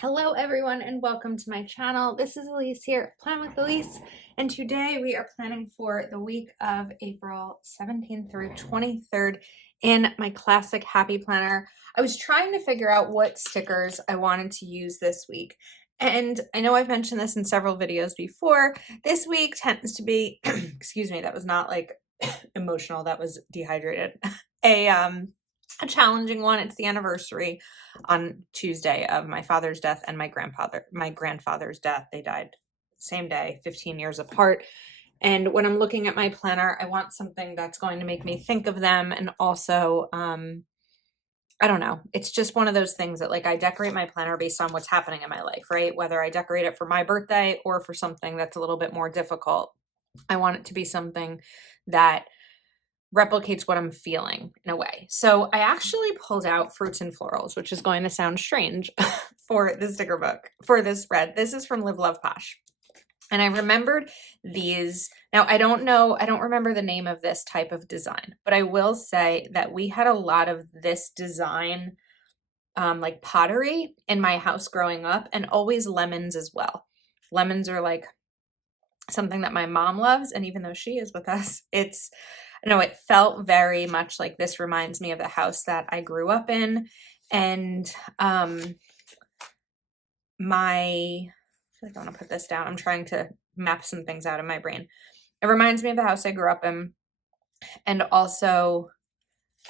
Hello everyone and welcome to my channel. This is Elise here, Plan with Elise, and today we are planning for the week of April 17th through 23rd in my classic happy planner. I was trying to figure out what stickers I wanted to use this week, and I know I've mentioned this in several videos before. This week tends to be, excuse me, that was not like emotional, that was dehydrated. A challenging one. It's the anniversary on Tuesday of my father's death and my grandfather's death. They died same day, 15 years apart. And when I'm looking at my planner, I want something that's going to make me think of them. And also, I don't know. It's just one of those things that, like, I decorate my planner based on what's happening in my life, right? Whether I decorate it for my birthday or for something that's a little bit more difficult, I want it to be something that replicates what I'm feeling in a way. So I actually pulled out fruits and florals, which is going to sound strange for the sticker book, for this spread. This is from Live Love Posh. And I remembered these. Now, I don't remember the name of this type of design, but I will say that we had a lot of this design, like pottery in my house growing up, and always lemons as well. Lemons are like something that my mom loves. And even though she is with us, it felt very much like this reminds me of the house that I grew up in. And I feel like I want to put this down. I'm trying to map some things out in my brain. It reminds me of the house I grew up in. And also,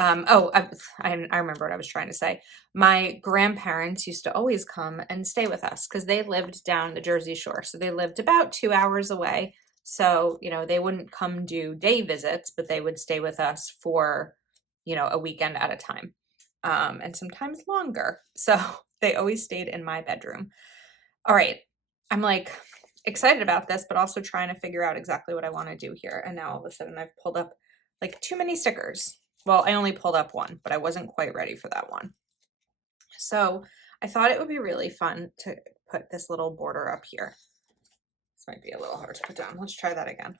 I remember what I was trying to say. My grandparents used to always come and stay with us because they lived down the Jersey Shore. So they lived about 2 hours away. So, they wouldn't come do day visits, but they would stay with us for, a weekend at a time, and sometimes longer. So they always stayed in my bedroom. All right. I'm like excited about this, but also trying to figure out exactly what I want to do here. And now all of a sudden I've pulled up like too many stickers. Well, I only pulled up one, but I wasn't quite ready for that one. So I thought it would be really fun to put this little border up here. This might be a little hard to put down. Let's try that again.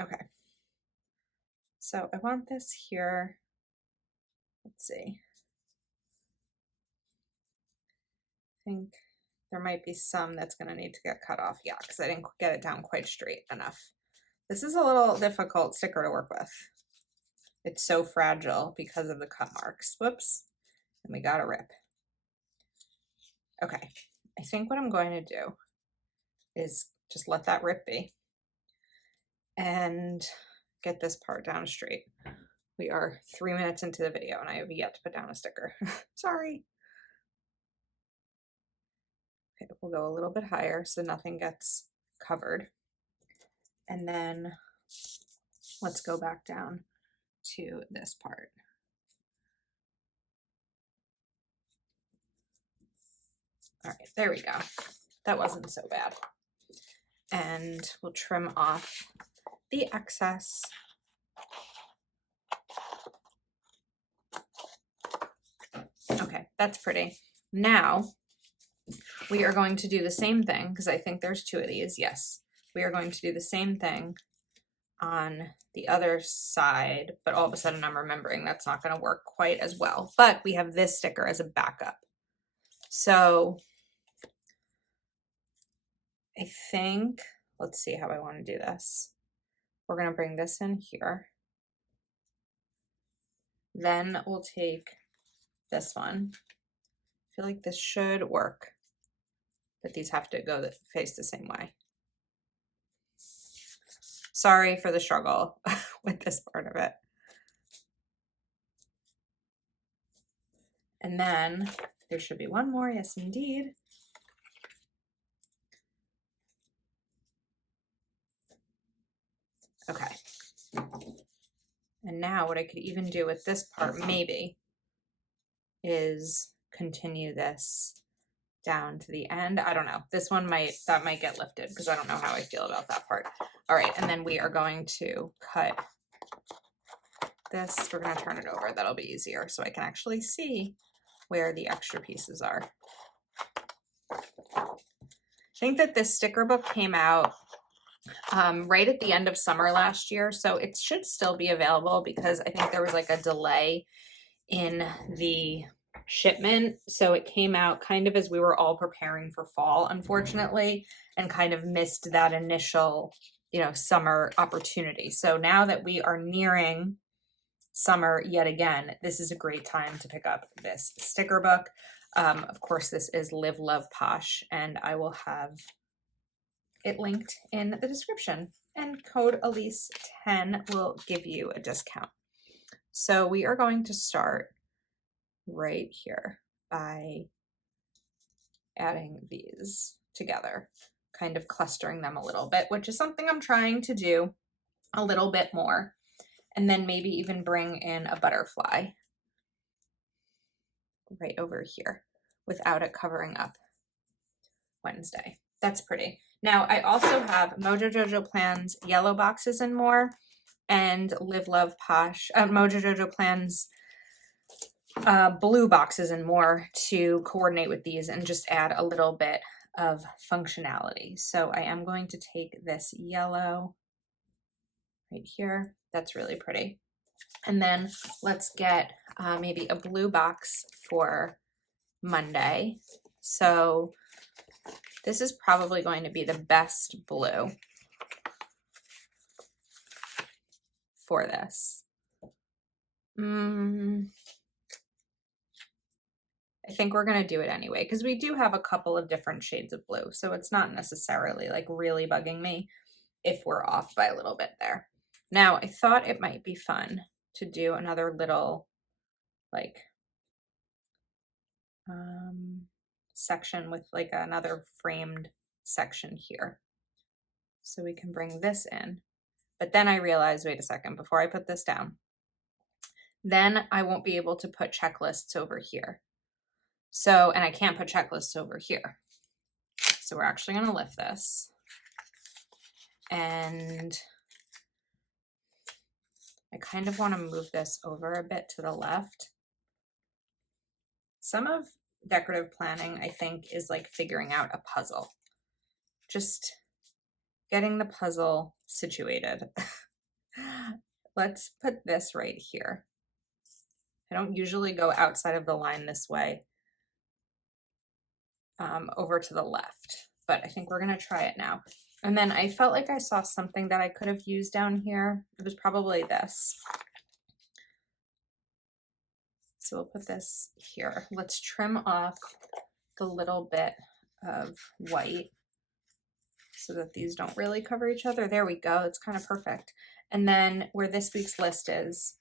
Okay. So I want this here. Let's see. I think there might be some that's going to need to get cut off. Yeah, because I didn't get it down quite straight enough. This is a little difficult sticker to work with. It's so fragile because of the cut marks. Whoops. And we got a rip. Okay. I think what I'm going to do is just let that rip be and get this part down straight. We are 3 minutes into the video and I have yet to put down a sticker. Sorry. Okay, we'll go a little bit higher so nothing gets covered. And then let's go back down to this part. All right, there we go. That wasn't so bad. And we'll trim off the excess. Okay, that's pretty. Now we are going to do the same thing because I think there's 2 of these. Yes, we are going to do the same thing on the other side, but all of a sudden I'm remembering that's not going to work quite as well. But we have this sticker as a backup. So I think, let's see how I want to do this. We're going to bring this in here. Then we'll take this one. I feel like this should work, but these have to go face the same way. Sorry for the struggle with this part of it. And then there should be one more. Yes, indeed. Okay. And now what I could even do with this part maybe is continue this down to the end. I don't know. This one might get lifted because I don't know how I feel about that part. All right, and then we are going to cut this. We're going to turn it over. That'll be easier so I can actually see where the extra pieces are. I think that this sticker book came out right at the end of summer last year, so it should still be available because I think there was like a delay in the shipment. So it came out kind of as we were all preparing for fall, unfortunately, and kind of missed that initial, summer opportunity. So now that we are nearing summer yet again, this is a great time to pick up this sticker book. Of course, this is Live, Love, Posh, and I will have it linked in the description. And code Elise10 will give you a discount. So we are going to start right here by adding these together, kind of clustering them a little bit, which is something I'm trying to do a little bit more. And then maybe even bring in a butterfly right over here without it covering up Wednesday. That's pretty. Now I also have Mojo Jojo Plans yellow boxes and more, and Live Love Posh, Mojo Jojo Plans blue boxes and more to coordinate with these and just add a little bit of functionality. So I am going to take this yellow right here. That's really pretty. And then let's get maybe a blue box for Monday. So this is probably going to be the best blue for this. I think we're going to do it anyway, because we do have a couple of different shades of blue. So it's not necessarily like really bugging me if we're off by a little bit there. Now, I thought it might be fun to do another little like section with like another framed section here. So we can bring this in. But then I realized, wait a second, before I put this down, then I won't be able to put checklists over here. So, and I can't put checklists over here. So we're actually going to lift this. And I kind of want to move this over a bit to the left. Some of decorative planning, I think, is like figuring out a puzzle. Just getting the puzzle situated. Let's put this right here. I don't usually go outside of the line this way, over to the left, but I think we're going to try it now. And then I felt like I saw something that I could have used down here. It was probably this. So we'll put this here. Let's trim off the little bit of white so that these don't really cover each other. There we go. It's kind of perfect. And then where this week's list is,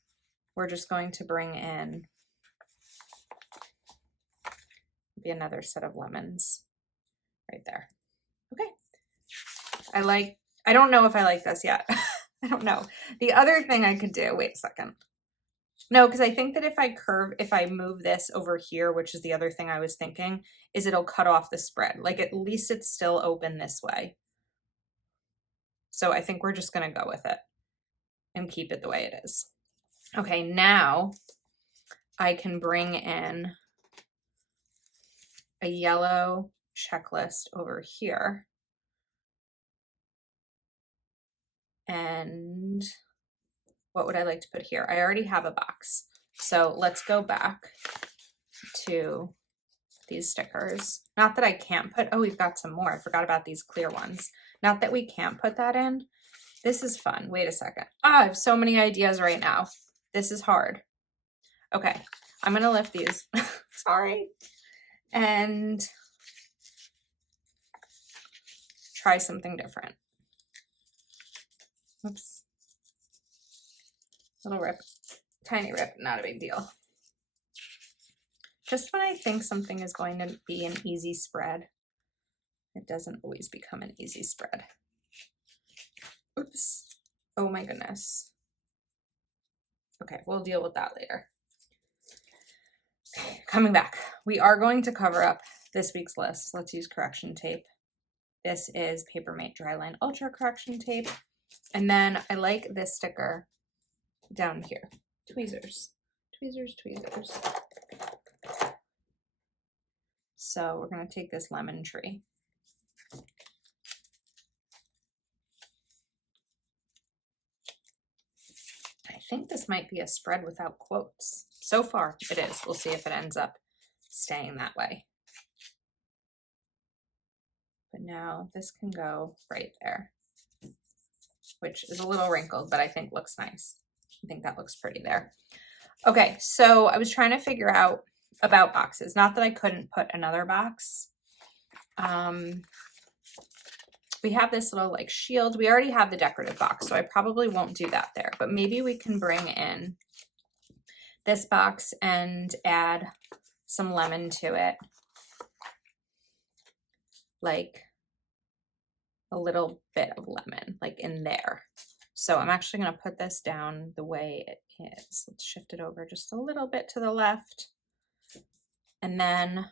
we're just going to bring in maybe another set of lemons right there. Okay. I don't know if I like this yet. I don't know. The other thing I could do, wait a second. No, because I think that if I move this over here, which is the other thing I was thinking, is it'll cut off the spread. Like at least it's still open this way. So I think we're just going to go with it and keep it the way it is. Okay, now I can bring in a yellow checklist over here. And what would I like to put here? I already have a box. So let's go back to these stickers. Not that I can't put, oh, we've got some more. I forgot about these clear ones. Not that we can't put that in. This is fun. Wait a second. I have so many ideas right now. This is hard. Okay, I'm going to lift these. Sorry. And try something different. Oops. Little rip. Tiny rip. Not a big deal. Just when I think something is going to be an easy spread, it doesn't always become an easy spread. Oops. Oh my goodness. Okay, we'll deal with that later. Okay, coming back. We are going to cover up this week's list. Let's use correction tape. This is Papermate Dryline Ultra Correction Tape. And then I like this sticker down here. Tweezers. Tweezers, tweezers. So we're going to take this lemon tree. I think this might be a spread without quotes. So far it is. We'll see if it ends up staying that way. But now this can go right there, which is a little wrinkled, but I think looks nice. I think that looks pretty there. Okay, so I was trying to figure out about boxes. Not that I couldn't put another box. We have this little like shield. We already have the decorative box, so I probably won't do that there, but maybe we can bring in this box and add some lemon to it. Like a little bit of lemon, like in there. So I'm actually going to put this down the way it is. Let's shift it over just a little bit to the left. And then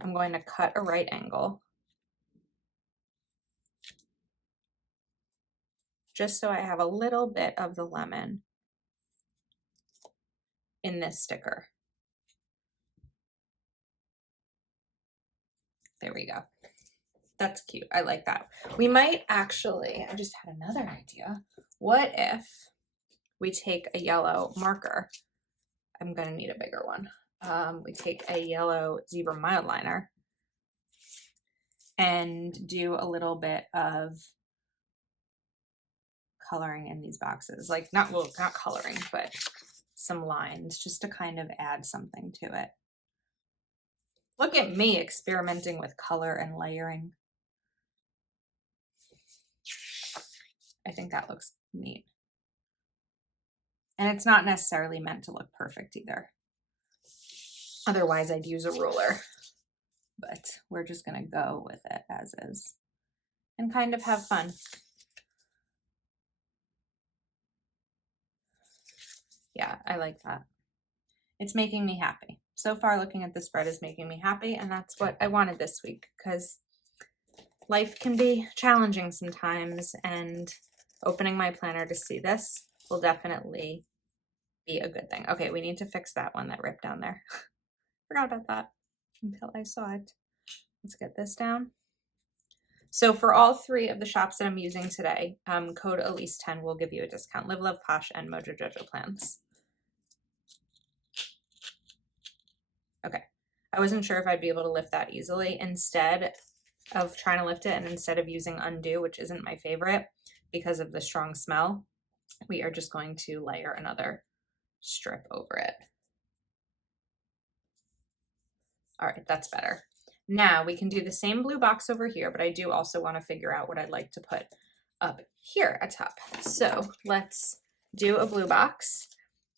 I'm going to cut a right angle just so I have a little bit of the lemon in this sticker. There we go. That's cute. I like that. We might actually, I just had another idea. What if we take a yellow marker? I'm going to need a bigger one. We take a yellow zebra mild liner and do a little bit of coloring in these boxes. Like not coloring, but some lines just to kind of add something to it. Look at me experimenting with color and layering. I think that looks neat. And it's not necessarily meant to look perfect either. Otherwise, I'd use a ruler. But we're just going to go with it as is and kind of have fun. Yeah, I like that. It's making me happy. So far, looking at the spread is making me happy, and that's what I wanted this week, because life can be challenging sometimes, and opening my planner to see this will definitely be a good thing. Okay, we need to fix that one that ripped down there. Forgot about that until I saw it. Let's get this down. So for all three of the shops that I'm using today, code Elise10 will give you a discount. Live, Love, Posh, and Mojo Jojo Plans. Okay, I wasn't sure if I'd be able to lift that easily. Instead of trying to lift it, and instead of using undo, which isn't my favorite because of the strong smell, we are just going to layer another strip over it. All right, that's better. Now we can do the same blue box over here, but I do also want to figure out what I'd like to put up here at top. So let's do a blue box,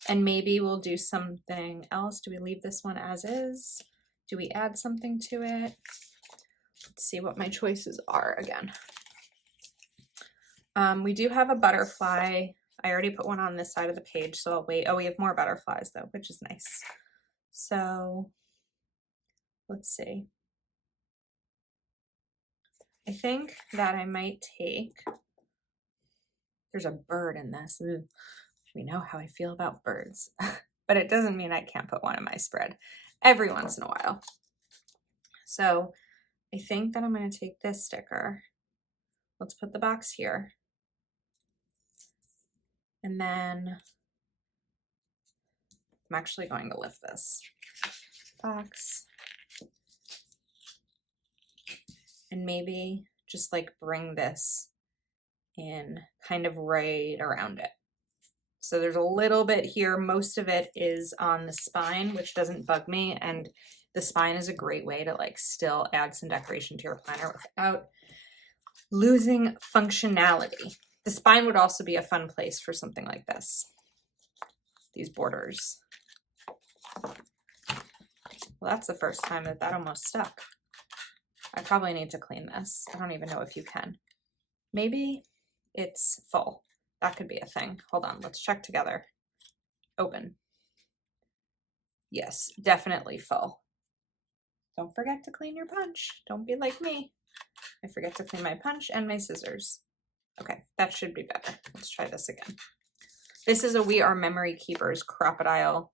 and maybe we'll do something else. Do we leave this one as is? Do we add something to it? Let's see what my choices are again. We do have a butterfly. I already put one on this side of the page, so I'll wait. Oh, we have more butterflies though, which is nice. So let's see. I think that I might take, there's a bird in this. Ugh. We know how I feel about birds, but it doesn't mean I can't put one in my spread every once in a while. So I think that I'm going to take this sticker. Let's put the box here. And then I'm actually going to lift this box and maybe just like bring this in kind of right around it. So there's a little bit here. Most of it is on the spine, which doesn't bug me. And the spine is a great way to like still add some decoration to your planner without losing functionality. The spine would also be a fun place for something like this. These borders. Well, that's the first time that almost stuck. I probably need to clean this. I don't even know if you can. Maybe it's full. That could be a thing. Hold on, let's check together. Open. Yes, definitely full. Don't forget to clean your punch. Don't be like me. I forget to clean my punch and my scissors. Okay, that should be better. Let's try this again. This is a We Are Memory Keepers Crocodile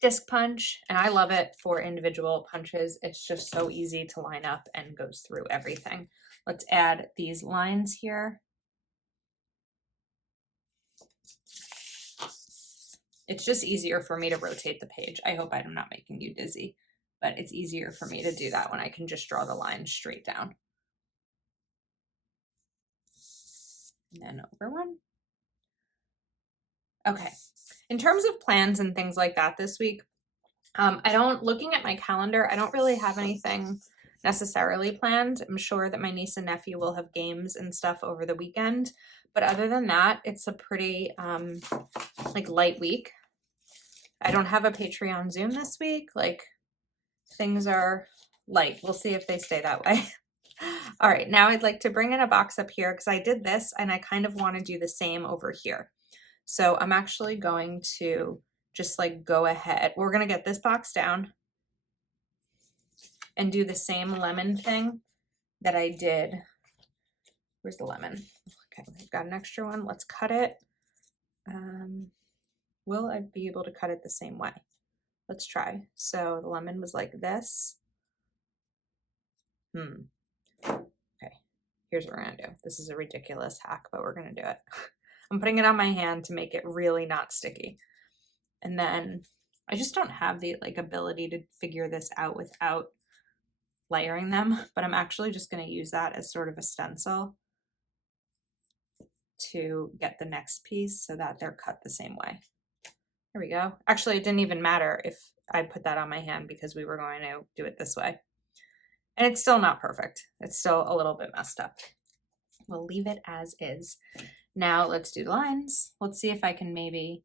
disc punch, and I love it for individual punches. It's just so easy to line up and goes through everything. Let's add these lines here. It's just easier for me to rotate the page. I hope I'm not making you dizzy, but it's easier for me to do that when I can just draw the line straight down. And then over one. Okay. In terms of plans and things like that this week, looking at my calendar, I don't really have anything necessarily planned. I'm sure that my niece and nephew will have games and stuff over the weekend. But other than that, it's a pretty like light week. I don't have a Patreon Zoom this week. Like things are light. We'll see if they stay that way. All right, now I'd like to bring in a box up here because I did this and I kind of want to do the same over here. So I'm actually going to just like go ahead. We're going to get this box down and do the same lemon thing that I did. Where's the lemon? Okay, we've got an extra one. Let's cut it. Will I be able to cut it the same way? Let's try. So the lemon was like this. Okay, here's what we're gonna do. This is a ridiculous hack, but we're gonna do it. I'm putting it on my hand to make it really not sticky. And then I just don't have the like ability to figure this out without layering them, but I'm actually just gonna use that as sort of a stencil to get the next piece so that they're cut the same way. There we go. Actually, it didn't even matter if I put that on my hand because we were going to do it this way. And it's still not perfect. It's still a little bit messed up. We'll leave it as is. Now let's do the lines. Let's see if I can maybe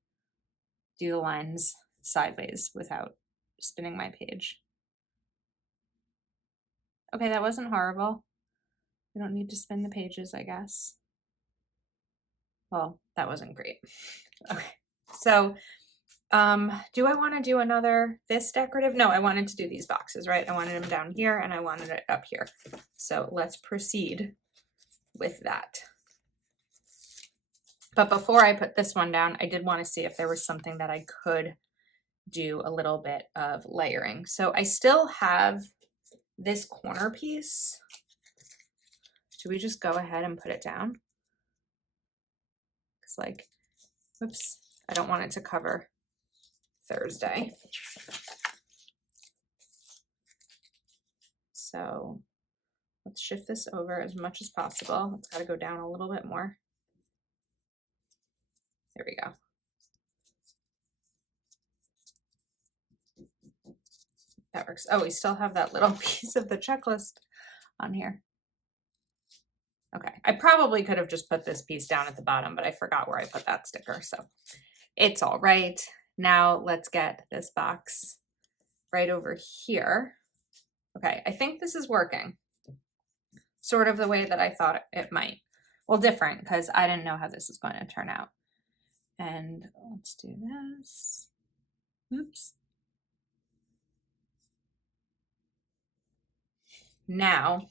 do the lines sideways without spinning my page. Okay, that wasn't horrible. We don't need to spin the pages, I guess. Well, that wasn't great. Okay, so do I want to do this decorative? No, I wanted to do these boxes, right? I wanted them down here and I wanted it up here. So let's proceed with that. But before I put this one down, I did want to see if there was something that I could do a little bit of layering. So I still have this corner piece. Should we just go ahead and put it down? It's like, whoops, I don't want it to cover Thursday. So let's shift this over as much as possible. It's got to go down a little bit more. There we go. That works. Oh, we still have that little piece of the checklist on here. Okay, I probably could have just put this piece down at the bottom, but I forgot where I put that sticker, so it's all right. Now let's get this box right over here. Okay, I think this is working. Sort of the way that I thought it might. Well, different, because I didn't know how this is going to turn out. And let's do this. Oops. Now,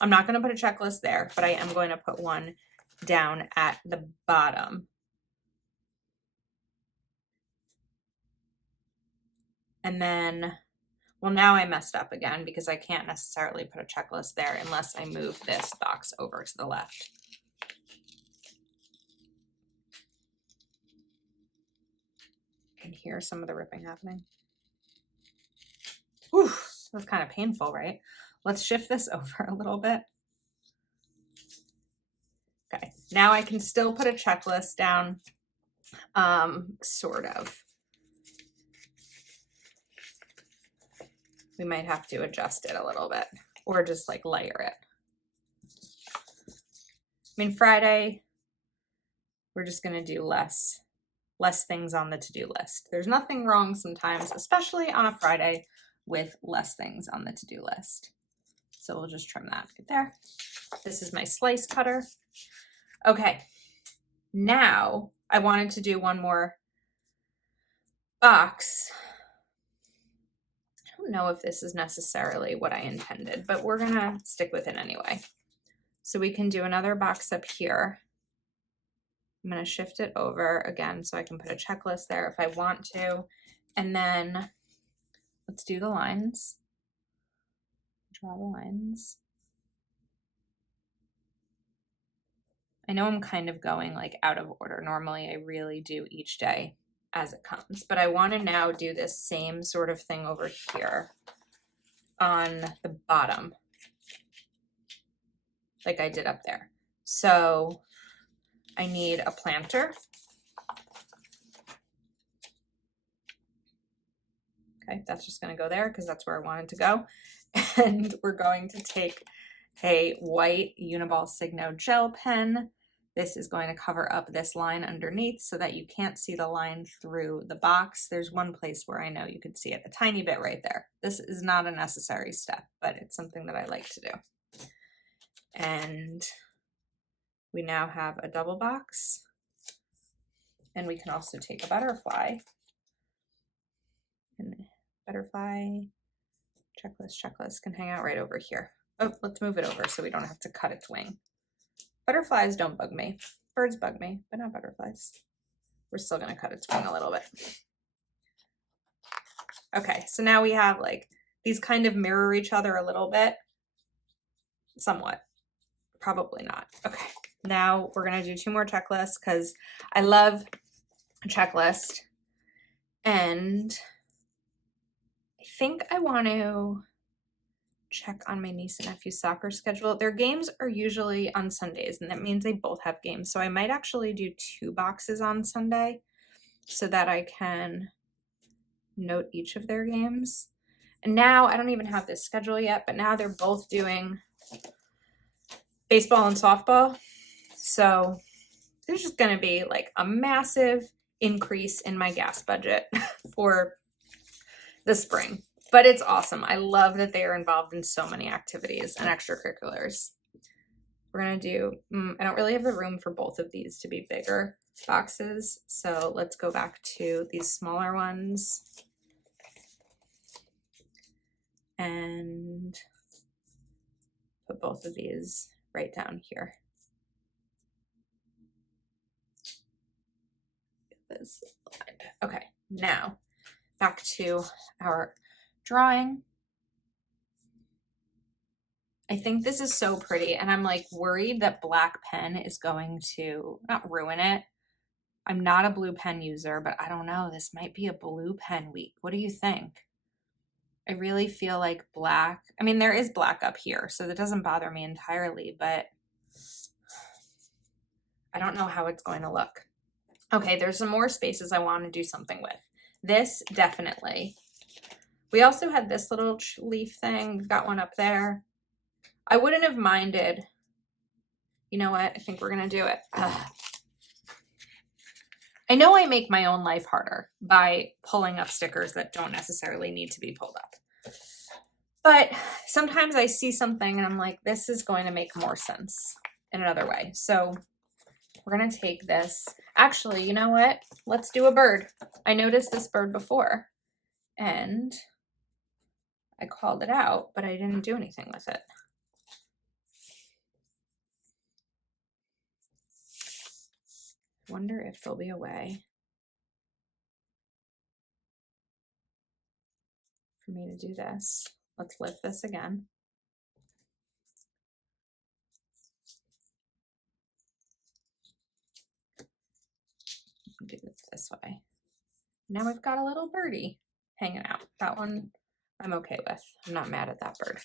I'm not going to put a checklist there, but I am going to put one down at the bottom. And then, well, now I messed up again because I can't necessarily put a checklist there unless I move this box over to the left. You can hear some of the ripping happening. Whew, that's kind of painful, right? Let's shift this over a little bit. Okay, now I can still put a checklist down, sort of. We might have to adjust it a little bit or just like layer it. I mean, Friday, we're just going to do less things on the to-do list. There's nothing wrong sometimes, especially on a Friday, with less things on the to-do list. So we'll just trim that right there. This is my slice cutter. Okay, now I wanted to do one more box. I don't know if this is necessarily what I intended, but we're gonna stick with it anyway. So we can do another box up here. I'm gonna shift it over again so I can put a checklist there if I want to. And then let's do the lines. Draw the lines. I know I'm kind of going like out of order. Normally I really do each day as it comes. But I want to now do this same sort of thing over here on the bottom, like I did up there. So I need a planter. Okay, that's just going to go there because that's where I wanted to go. And we're going to take a white Uniball Signo gel pen. This is going to cover up this line underneath so that you can't see the line through the box. There's one place where I know you can see it, a tiny bit right there. This is not a necessary step, but it's something that I like to do. And we now have a double box, and we can also take a butterfly. And butterfly checklist can hang out right over here. Oh, let's move it over so we don't have to cut its wing. Butterflies don't bug me. Birds bug me, but not butterflies. We're still gonna cut its wing a little bit. Okay, so now we have like, these kind of mirror each other a little bit. Somewhat. Probably not. Okay, now we're gonna do 2 more checklists because I love a checklist. And I think I want to check on my niece and nephew's soccer schedule. Their games are usually on Sundays, and that means they both have games. So I might actually do 2 boxes on Sunday so that I can note each of their games. And now I don't even have this schedule yet, but now they're both doing baseball and softball. So there's just going to be like a massive increase in my gas budget for the spring. But it's awesome. I love that they are involved in so many activities and extracurriculars. We're going to do, I don't really have the room for both of these to be bigger boxes. So let's go back to these smaller ones. And put both of these right down here. Okay, now back to our drawing. I think this is so pretty, and I'm like worried that black pen is going to not ruin it. I'm not a blue pen user, but I don't know, this might be a blue pen week. What do you think? I really feel like black, I mean, there is black up here, so that doesn't bother me entirely, but I don't know how it's going to look. Okay, there's some more spaces I want to do something with. This, definitely. We also had this little leaf thing. We've got one up there. I wouldn't have minded. You know what? I think we're going to do it. Ugh. I know I make my own life harder by pulling up stickers that don't necessarily need to be pulled up. But sometimes I see something and I'm like, this is going to make more sense in another way. So we're going to take this. Actually, you know what? Let's do a bird. I noticed this bird before and I called it out, but I didn't do anything with it. I wonder if there'll be a way for me to do this. Let's lift this again. Do it this way. Now we've got a little birdie hanging out. That one I'm okay with. I'm not mad at that bird.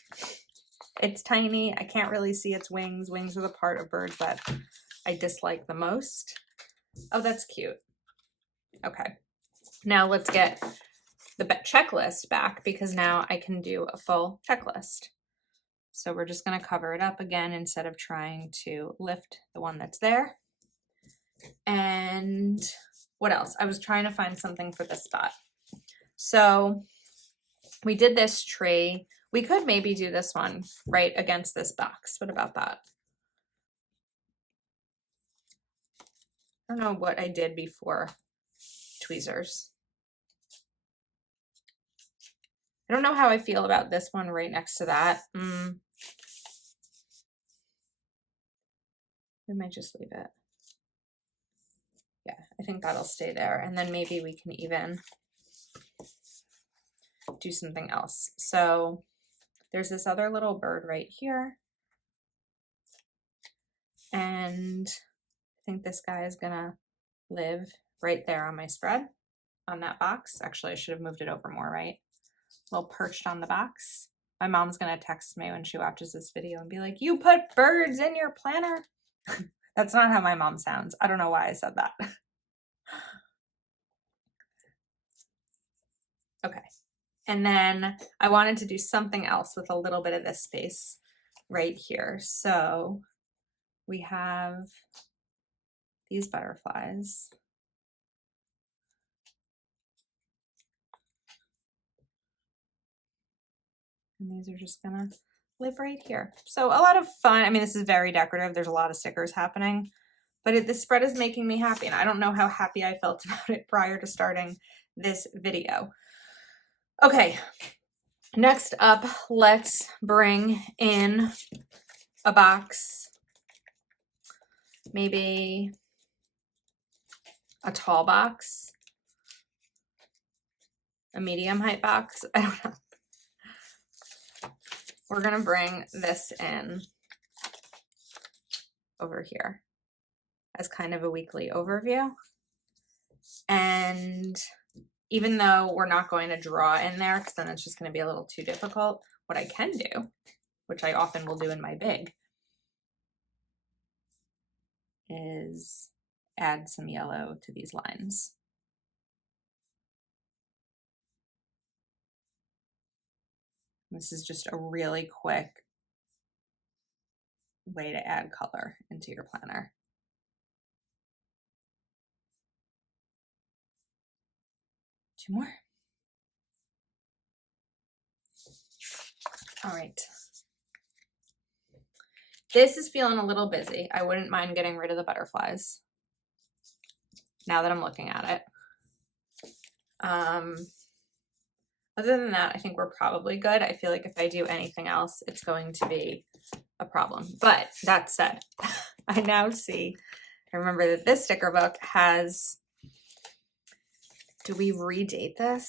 It's tiny. I can't really see its wings. Wings are the part of birds that I dislike the most. Oh, that's cute. Okay. Now let's get the checklist back because now I can do a full checklist. So we're just going to cover it up again instead of trying to lift the one that's there. And what else? I was trying to find something for this spot. So we did this tree. We could maybe do this one right against this box. What about that? I don't know what I did before tweezers. I don't know how I feel about this one right next to that. We might just leave it. Yeah, I think that'll stay there. And then maybe we can even do something else. So there's this other little bird right here. And I think this guy is gonna live right there on my spread. on that box. Actually, I should have moved it over more, right? A little perched on the box. My mom's gonna text me when she watches this video and be like, you put birds in your planner? That's not how my mom sounds. I don't know why I said that. Okay. And then I wanted to do something else with a little bit of this space right here. So we have these butterflies. And these are just gonna live right here. So a lot of fun. I mean, this is very decorative. There's a lot of stickers happening, but this spread is making me happy. And I don't know how happy I felt about it prior to starting this video. Okay, next up, let's bring in a box, maybe a tall box, a medium height box. I don't know. We're gonna bring this in over here as kind of a weekly overview. And even though we're not going to draw in there, because then it's just going to be a little too difficult, what I can do, which I often will do in my big, is add some yellow to these lines. This is just a really quick way to add color into your planner. Two more. All right. This is feeling a little busy. I wouldn't mind getting rid of the butterflies now that I'm looking at it. Other than that, I think we're probably good. I feel like if I do anything else, it's going to be a problem. But that said, I now see, I remember that this sticker book has, do we redate this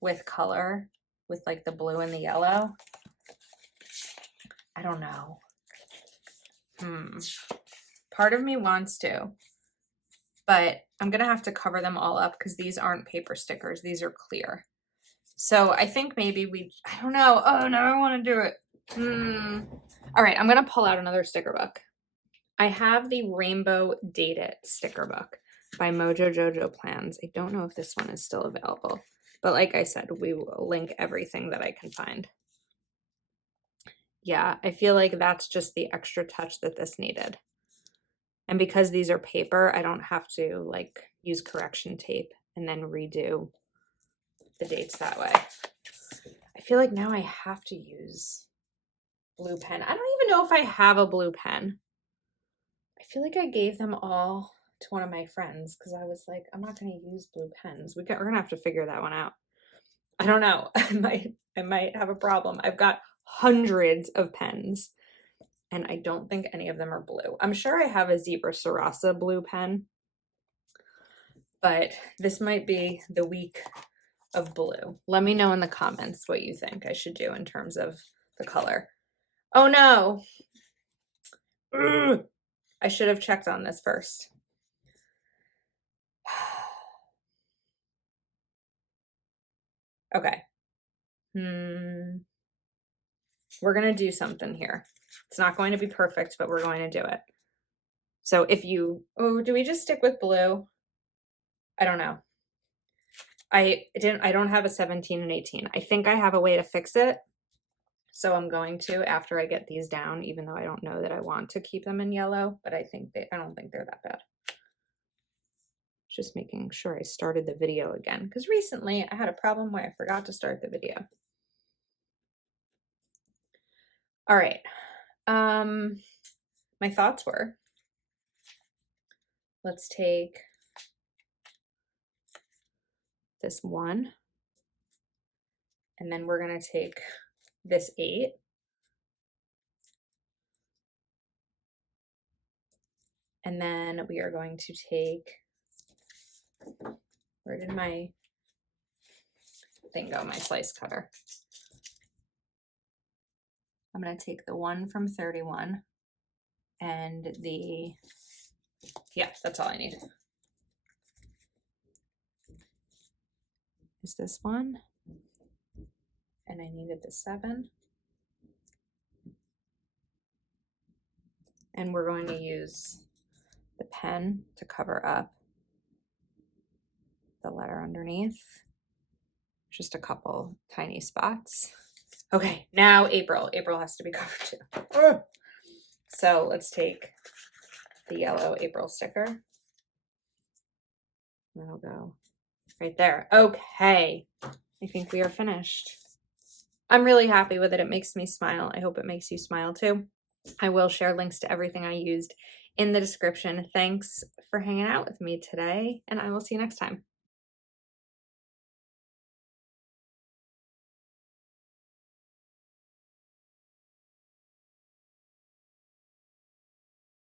with color, with like the blue and the yellow? I don't know. Part of me wants to, but I'm gonna have to cover them all up because these aren't paper stickers. These are clear. So I think maybe I don't know. Oh no, I want to do it. All right, I'm gonna pull out another sticker book. I have the Rainbow Date It sticker book by Mojo Jojo Plans. I don't know if this one is still available, but like I said, we will link everything that I can find. Yeah, I feel like that's just the extra touch that this needed. And because these are paper, I don't have to like use correction tape and then redo the dates that way. I feel like now I have to use blue pen. I don't even know if I have a blue pen. I feel like I gave them all to one of my friends because I was like, I'm not going to use blue pens. We're going to have to figure that one out. I don't know. I might have a problem. I've got hundreds of pens and I don't think any of them are blue. I'm sure I have a Zebra Sarasa blue pen, but this might be the week of blue. Let me know in the comments what you think I should do in terms of the color. Oh no. Ugh. I should have checked on this first. Okay. We're going to do something here. It's not going to be perfect, but we're going to do it. So if you, do we just stick with blue? I don't know. I don't have a 17 and 18. I think I have a way to fix it. So I'm going to, after I get these down, even though I don't know that I want to keep them in yellow, but I don't think they're that bad. Just making sure I started the video again, because recently I had a problem where I forgot to start the video. All right. My thoughts were, let's take this 1, and then we're going to take this 8, and then we are going to take, where did my thing go, my slice cutter? I'm going to take the 1 from 31 and yeah, that's all I need. is this one. And I needed the 7. And we're going to use the pen to cover up the letter underneath. Just a couple tiny spots. Okay, now April. April has to be covered too. So let's take the yellow April sticker. That'll go right there. Okay, I think we are finished. I'm really happy with it. It makes me smile. I hope it makes you smile too. I will share links to everything I used in the description. Thanks for hanging out with me today, and I will see you next time.